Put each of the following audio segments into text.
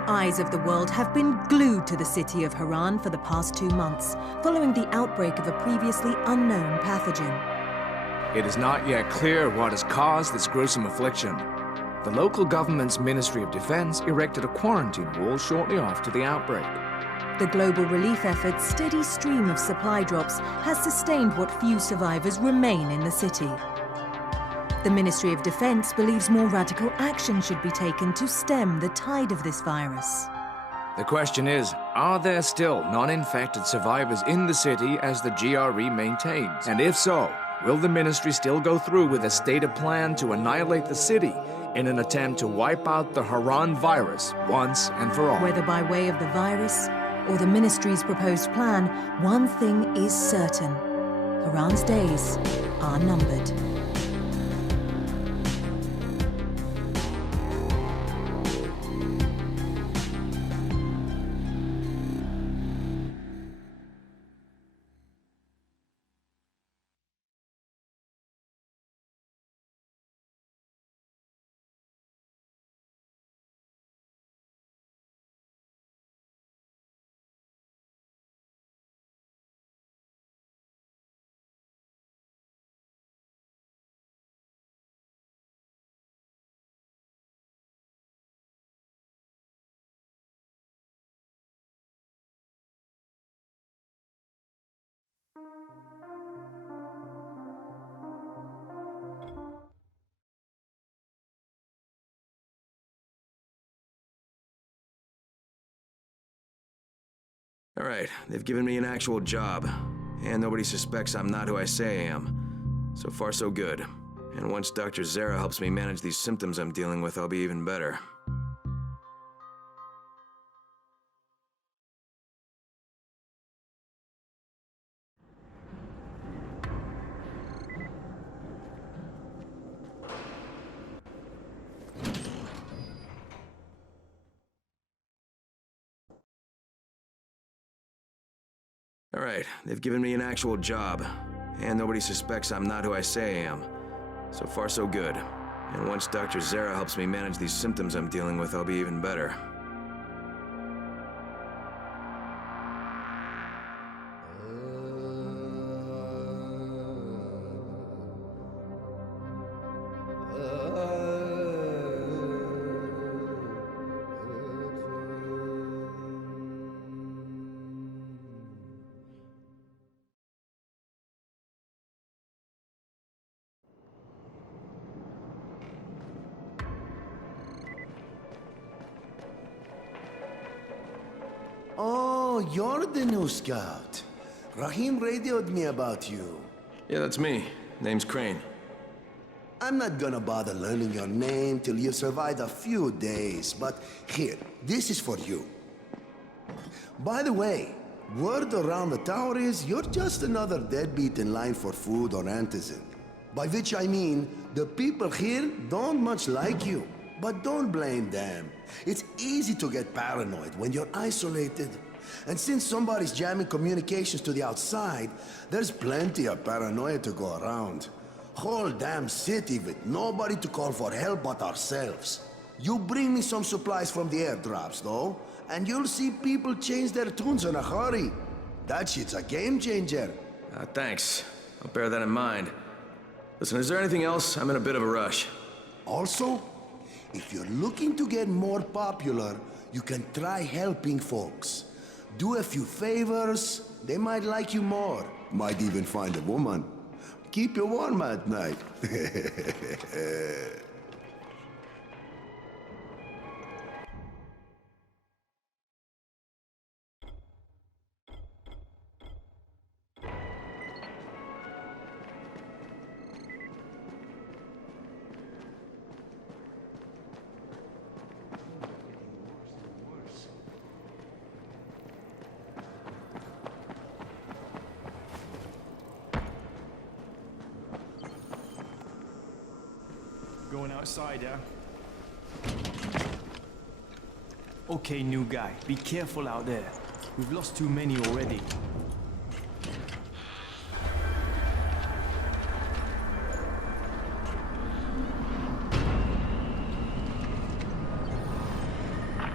The eyes of the world have been glued to the city of Haran for the past 2 months, following the outbreak of a previously unknown pathogen. It is not yet clear what has caused this gruesome affliction. The local government's Ministry of Defense erected a quarantine wall shortly after the outbreak. The global relief effort's steady stream of supply drops has sustained what few survivors remain in the city. The Ministry of Defense believes more radical action should be taken to stem the tide of this virus. The question is, are there still non-infected survivors in the city as the GRE maintains? And if so, will the ministry still go through with a stated plan to annihilate the city in an attempt to wipe out the Haran virus once and for all? Whether by way of the virus or the ministry's proposed plan, one thing is certain: Haran's days are numbered. Alright, they've given me an actual job, and nobody suspects I'm not who I say I am. So far, so good. And once Dr. Zara helps me manage these symptoms I'm dealing with, I'll be even better. Alright, they've given me an actual job, and nobody suspects I'm not who I say I am. So far, so good. And once Dr. Zara helps me manage these symptoms I'm dealing with, I'll be even better. Oh, you're the new scout. Rahim radioed me about you. Yeah, that's me. Name's Crane. I'm not gonna bother learning your name till you've survived a few days, but here, this is for you. By the way, word around the tower is you're just another deadbeat in line for food or antizin. By which I mean, the people here don't much like you. But don't blame them. It's easy to get paranoid when you're isolated. And since somebody's jamming communications to the outside, there's plenty of paranoia to go around. Whole damn city with nobody to call for help but ourselves. You bring me some supplies from the airdrops, though, and you'll see people change their tunes in a hurry. That shit's a game changer. Thanks. I'll bear that in mind. Listen, is there anything else? I'm in a bit of a rush. Also, if you're looking to get more popular, you can try helping folks. Do a few favors, they might like you more. Might even find a woman. Keep you warm at night. Going outside, yeah? Okay, new guy, be careful out there. We've lost too many already.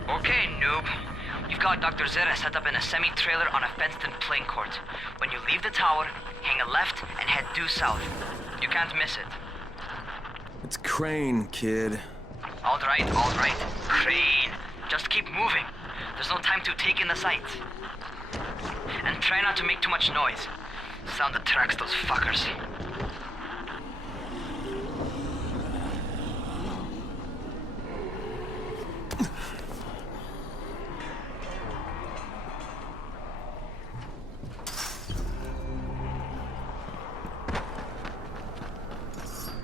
Okay, We've got Dr. Zera set up in a semi-trailer on a fenced-in playing court. When you leave the tower, hang a left and head due south. You can't miss it. It's Crane, kid. All right, Crane. Just keep moving. There's no time to take in the sights. And try not to make too much noise. Sound attracts those fuckers.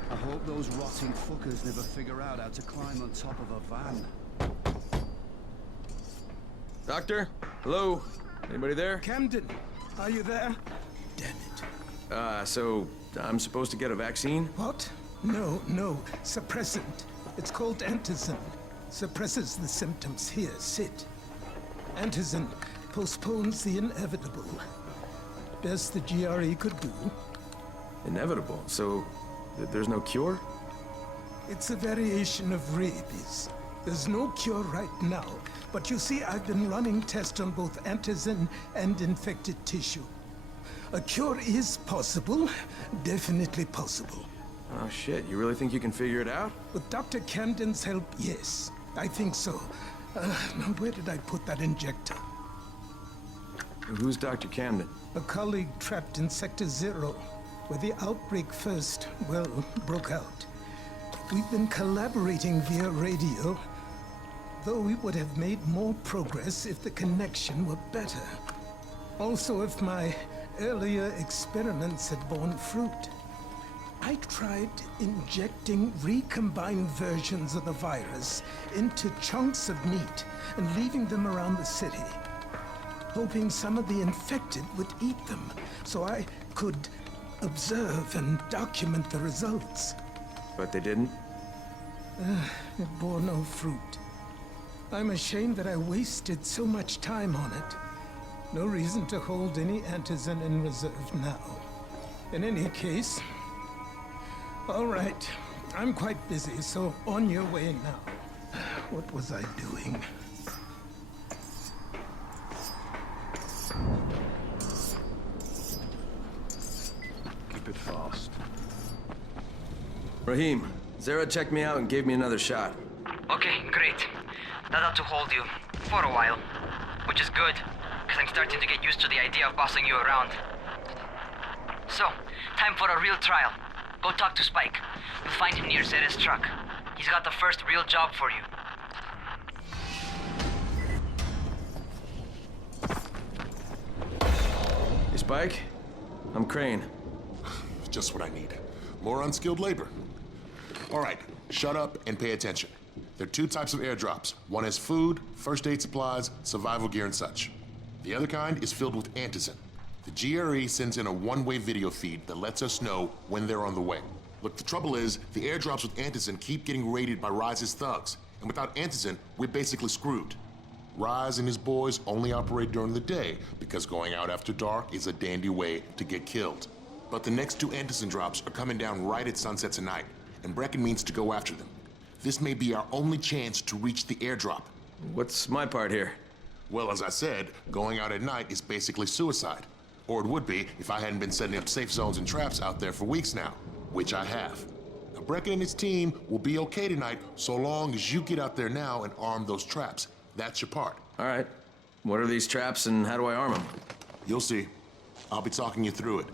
I hope those rotting fuckers never figure out how to climb on top of a van. Doctor? Hello? Anybody there? Camden, are you there? Damn it. So I'm supposed to get a vaccine? What? No. Suppressant. It's called antizin. Suppresses the symptoms. Here, sit. Antizin postpones the inevitable. Best the GRE could do. Inevitable. So there's no cure? It's a variation of rabies. There's no cure right now, but you see, I've been running tests on both antizin and infected tissue. A cure is possible, definitely possible. Oh shit, you really think you can figure it out? With Dr. Camden's help, yes, I think so. Now where did I put that injector? Who's Dr. Camden? A colleague trapped in Sector 0, where the outbreak first, broke out. We've been collaborating via radio, though we would have made more progress if the connection were better. Also, if my earlier experiments had borne fruit. I tried injecting recombined versions of the virus into chunks of meat and leaving them around the city, hoping some of the infected would eat them so I could observe and document the results. But they didn't? It bore no fruit. I'm ashamed that I wasted so much time on it. No reason to hold any antizin in reserve now. In any case, all right, I'm quite busy, so on your way now. What was I doing? Keep it fast. Rahim, Zara checked me out and gave me another shot. Okay, great. That ought to hold you. For a while. Which is good, because I'm starting to get used to the idea of bossing you around. So, time for a real trial. Go talk to Spike. You'll find him near Zera's truck. He's got the first real job for you. Hey, Spike? I'm Crane. Just what I need. More unskilled labor. All right, shut up and pay attention. There are two types of airdrops. One has food, first aid supplies, survival gear, and such. The other kind is filled with antizin. The GRE sends in a one-way video feed that lets us know when they're on the way. Look, the trouble is, the airdrops with antizin keep getting raided by Rise's thugs, and without antizin, we're basically screwed. Rise and his boys only operate during the day because going out after dark is a dandy way to get killed. But the next two antizin drops are coming down right at sunset tonight, and Brecken means to go after them. This may be our only chance to reach the airdrop. What's my part here? Well, as I said, going out at night is basically suicide. Or it would be if I hadn't been setting up safe zones and traps out there for weeks now, which I have. Now, Brecken and his team will be okay tonight so long as you get out there now and arm those traps. That's your part. All right. What are these traps and how do I arm them? You'll see. I'll be talking you through it.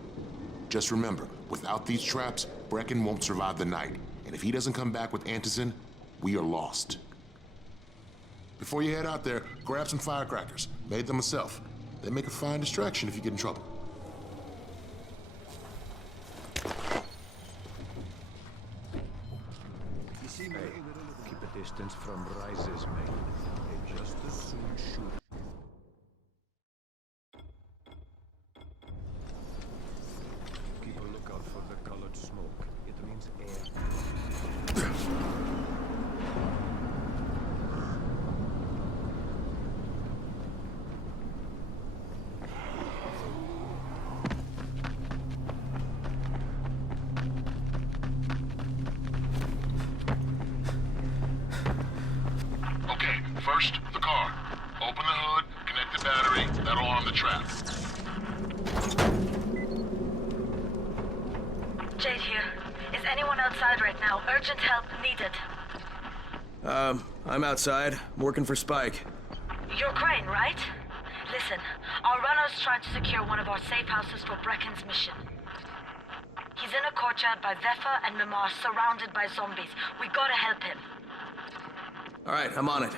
Just remember, without these traps, Brecken won't survive the night. And if he doesn't come back with antizin, we are lost. Before you head out there, grab some firecrackers. Made them myself. They make a fine distraction if you get in trouble. You see me? Keep a distance from Rise's men. They just as soon shoot. Keep a lookout for the colored smoke. It means air. Okay, first, the car. Open the battery. That'll arm the trap. Jade here. Is anyone outside right now? Urgent help needed. I'm outside. I'm working for Spike. You're Crane, right? Listen, our runner's trying to secure one of our safe houses for Brecken's mission. He's in a courtyard by Vefa and Mimar, surrounded by zombies. We gotta help him. All right, I'm on it.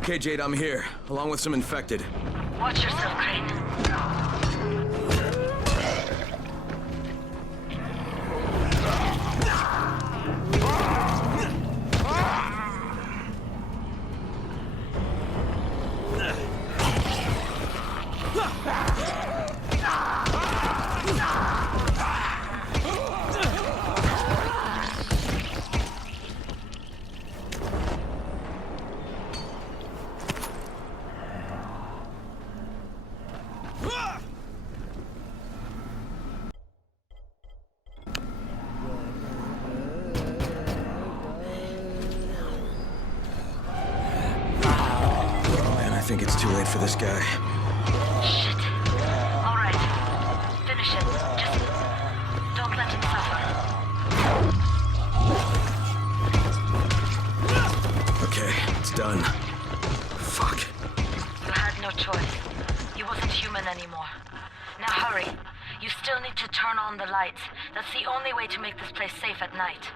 Okay, Jade, I'm here, along with some infected. Watch yourself, Crane. I think it's too late for this guy. Shit. All right. Finish him. Just don't let him suffer. Okay, it's done. Fuck. You had no choice. He wasn't human anymore. Now hurry. You still need to turn on the lights. That's the only way to make this place safe at night.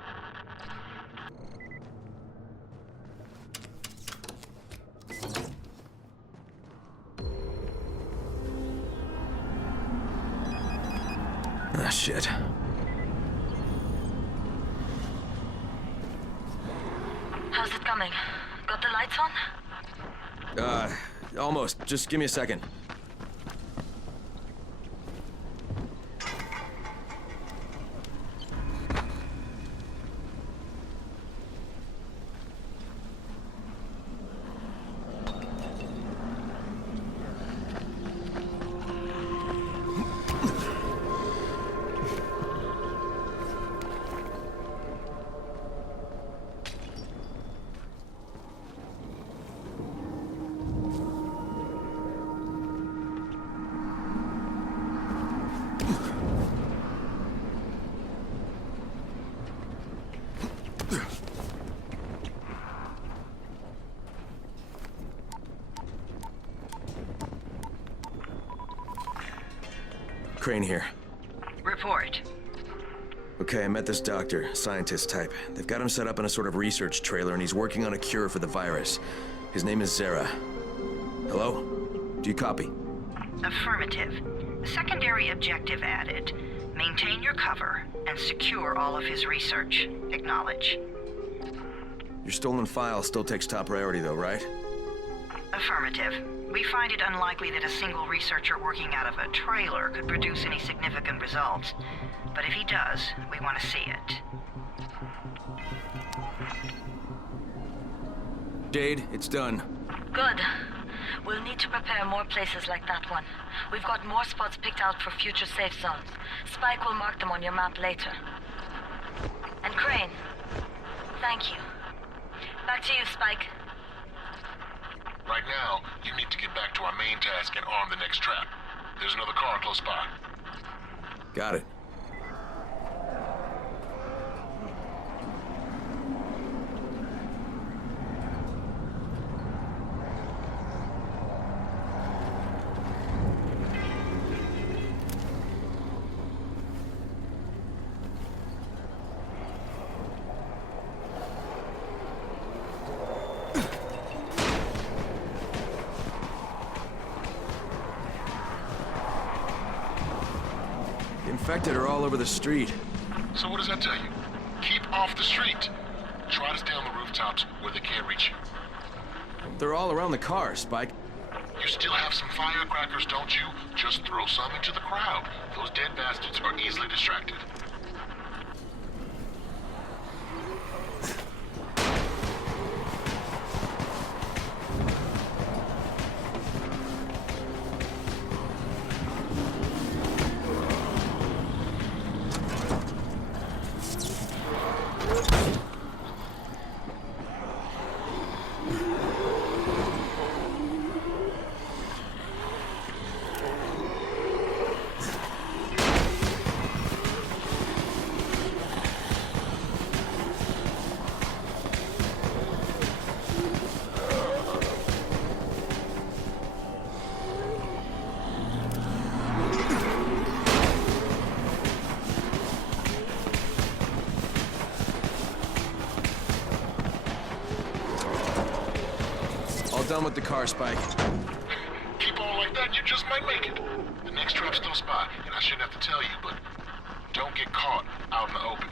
Ah, shit. How's it coming? Got the lights on? Almost. Just give me a second. Crane here. Report. Okay, I met this doctor, scientist type. They've got him set up in a sort of research trailer, and he's working on a cure for the virus. His name is Zara. Hello? Do you copy? Affirmative. Secondary objective added. Maintain your cover and secure all of his research. Acknowledge. Your stolen file still takes top priority though, right? Affirmative. We find it unlikely that a single researcher working out of a trailer could produce any significant results. But if he does, we want to see it. Jade, it's done. Good. We'll need to prepare more places like that one. We've got more spots picked out for future safe zones. Spike will mark them on your map later. And Crane, thank you. Back to you, Spike. Right now, you need to get back to our main task and arm the next trap. There's another car close by. Got it. Infected are all over the street. So what does that tell you? Keep off the street. Try to stay on the rooftops where they can't reach you. They're all around the car, Spike. You still have some firecrackers, don't you? Just throw some into the crowd. Those dead bastards are easily distracted. Done with the car, Spike. Keep on like that, you just might make it. The next trap's close by, and I shouldn't have to tell you, but don't get caught out in the open.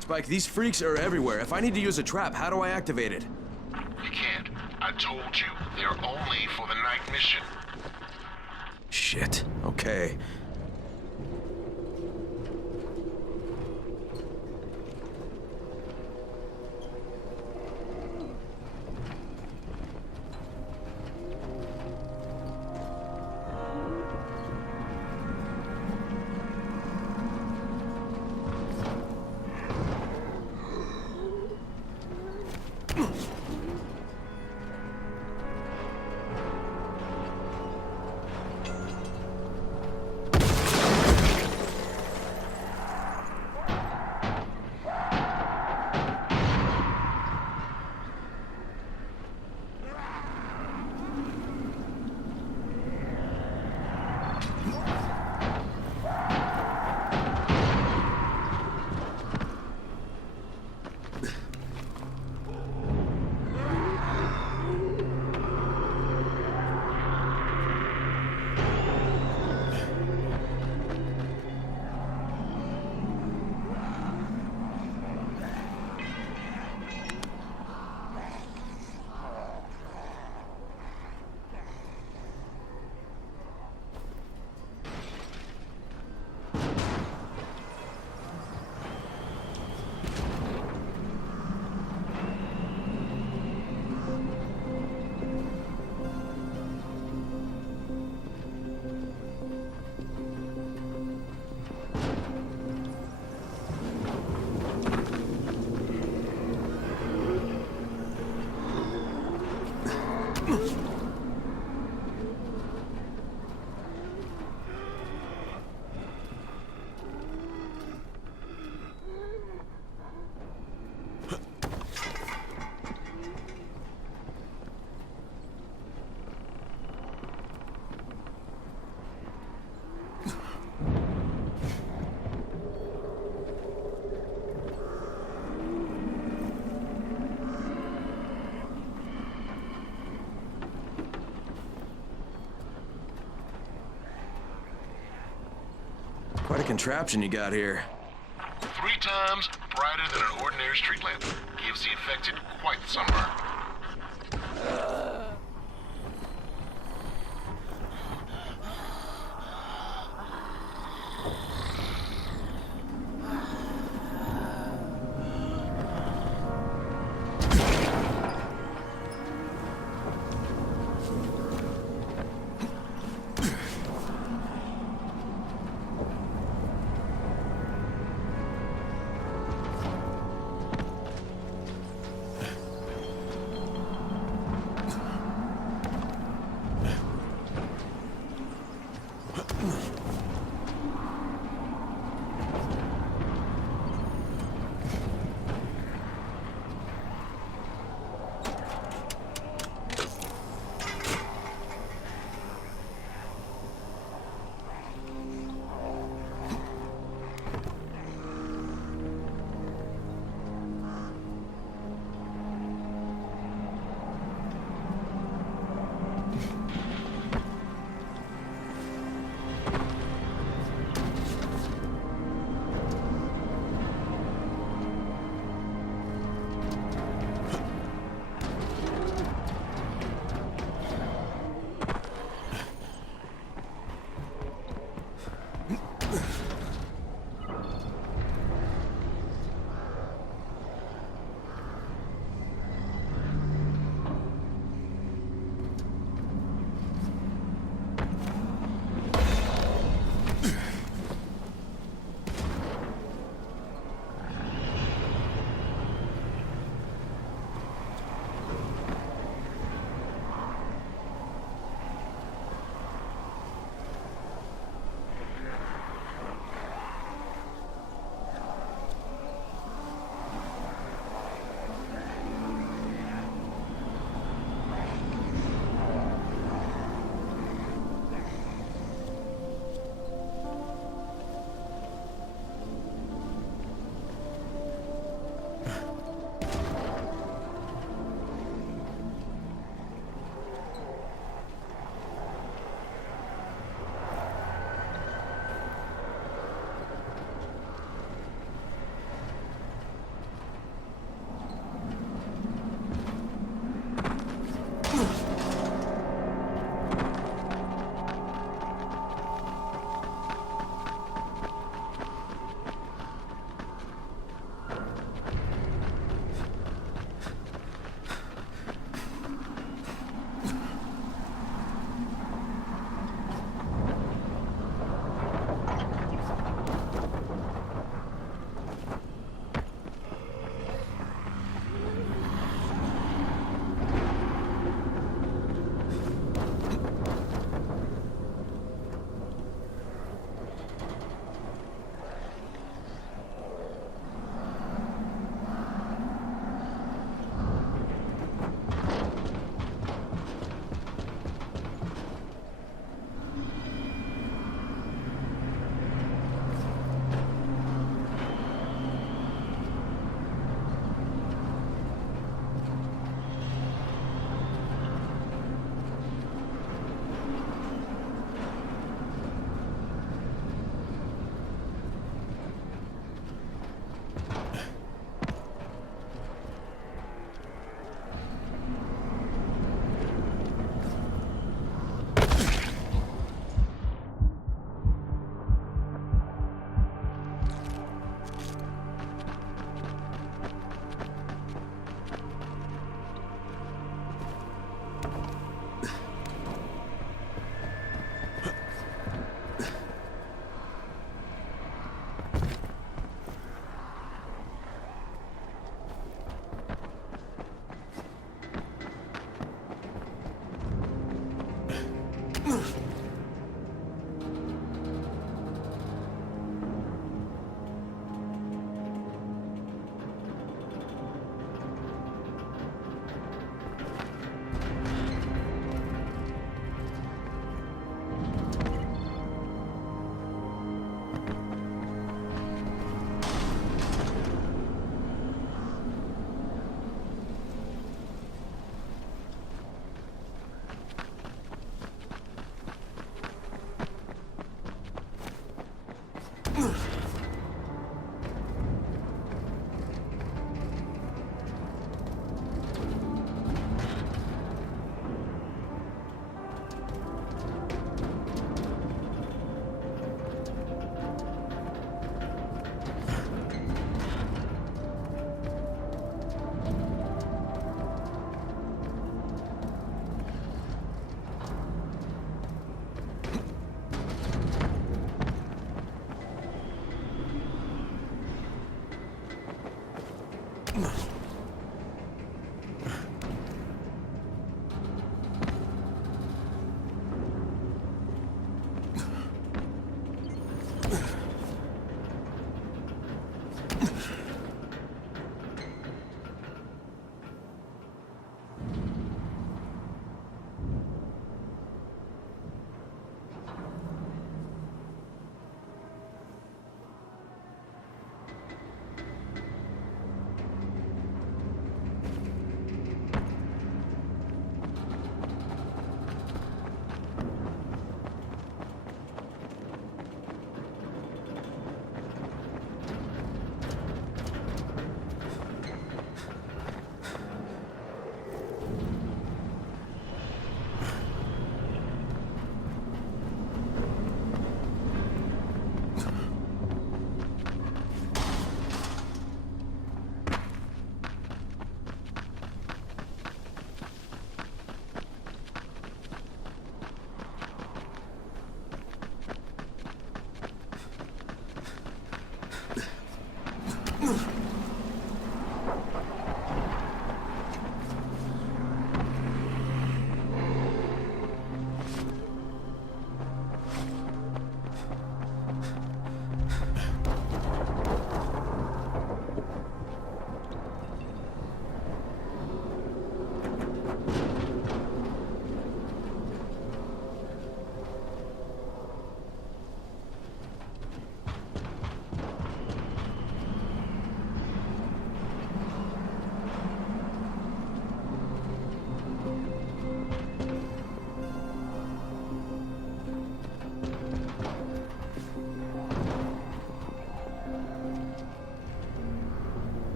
Spike, these freaks are everywhere. If I need to use a trap, how do I activate it? You can't. I told you, they're only for the night mission. Shit. Okay. Quite a contraption you got here. 3 times brighter than an ordinary street lamp. Gives the infected quite the sunburn.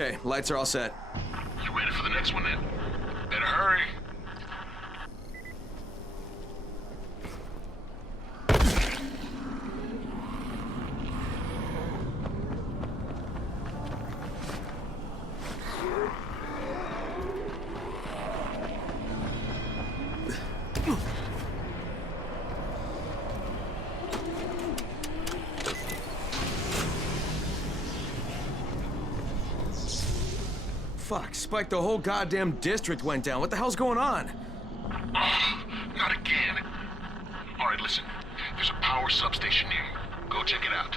Okay, lights are all set. You ready for the next one then? Better hurry. Fuck, Spike, the whole goddamn district went down. What the hell's going on? Oh, not again. All right, listen. There's a power substation near you. Go check it out.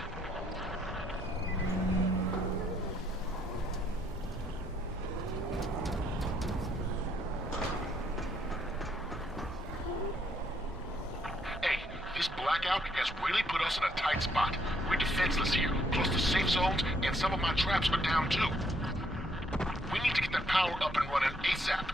Hey, this blackout has really put us in a tight spot. We're defenseless here. Plus the safe zones and some of my traps are down too. We need to get that power up and running ASAP.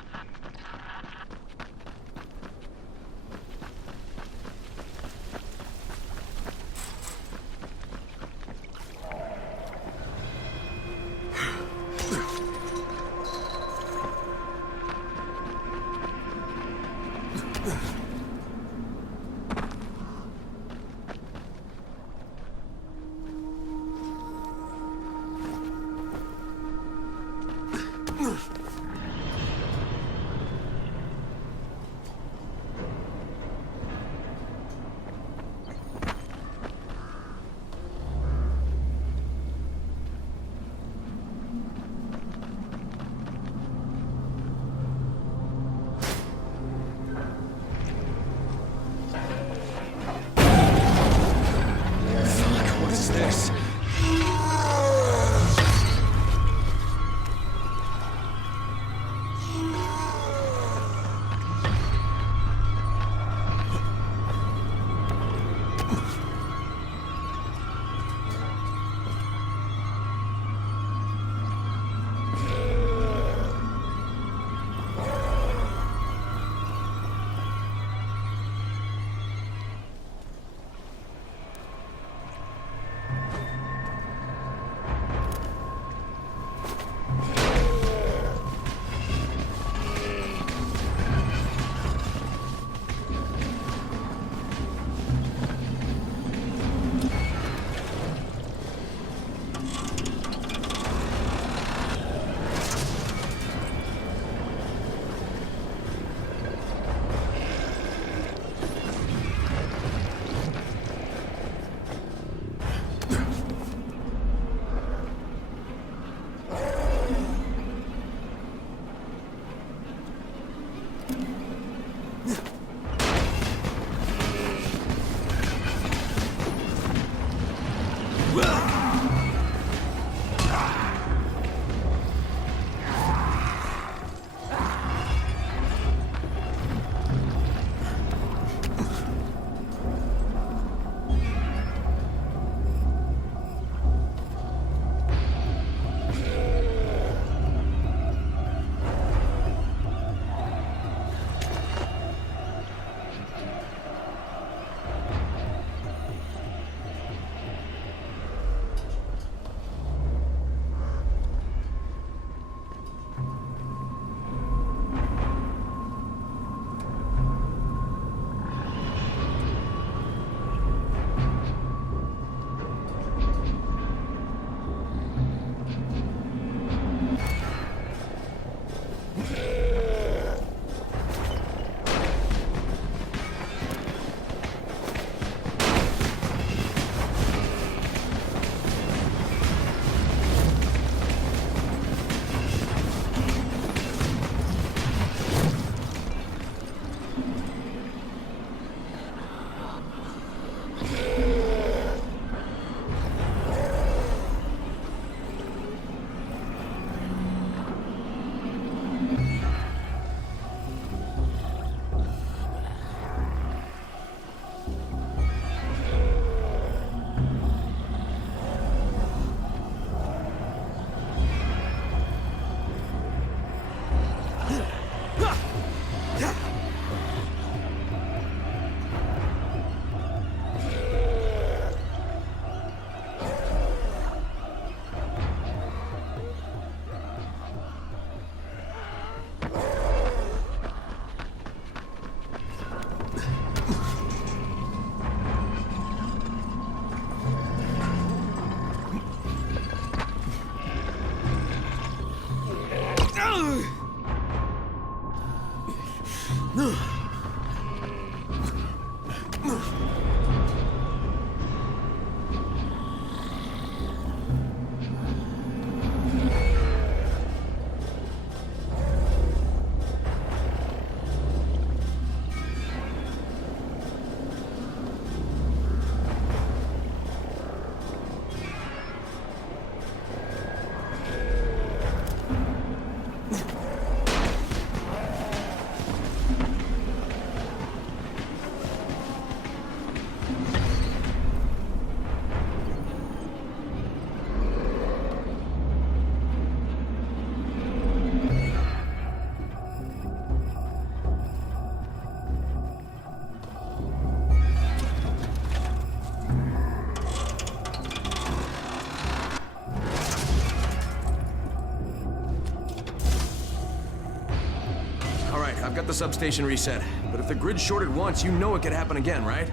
I've got the substation reset, but if the grid's shorted once, you know it could happen again, right?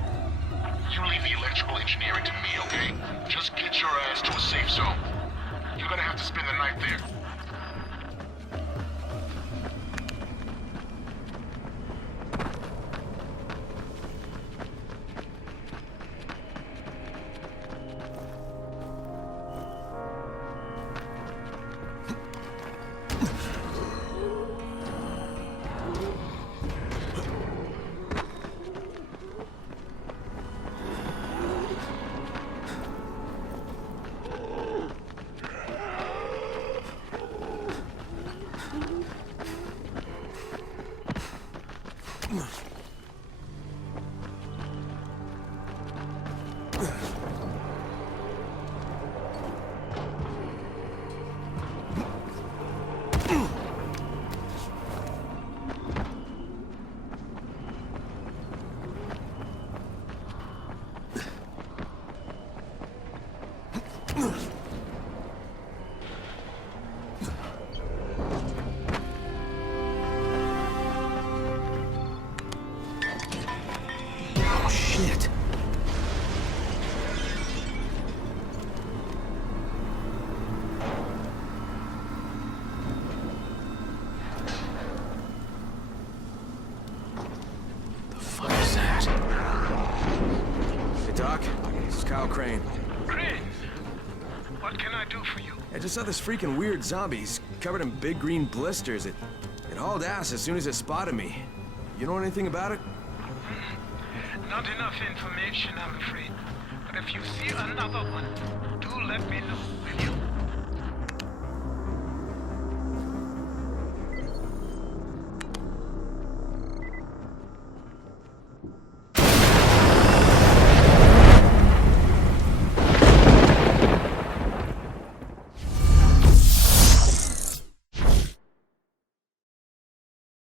You leave the electrical engineering to me, okay? Just get your ass to a safe zone. You're gonna have to spend the night there. Shit. The fuck is that? Hey, Doc. This is Kyle Crane. Crane? What can I do for you? I just saw this freaking weird zombie. He's covered in big green blisters. It hauled ass as soon as it spotted me. You know anything about it? Not enough information, I'm afraid. But if you see another one, do let me know, will you?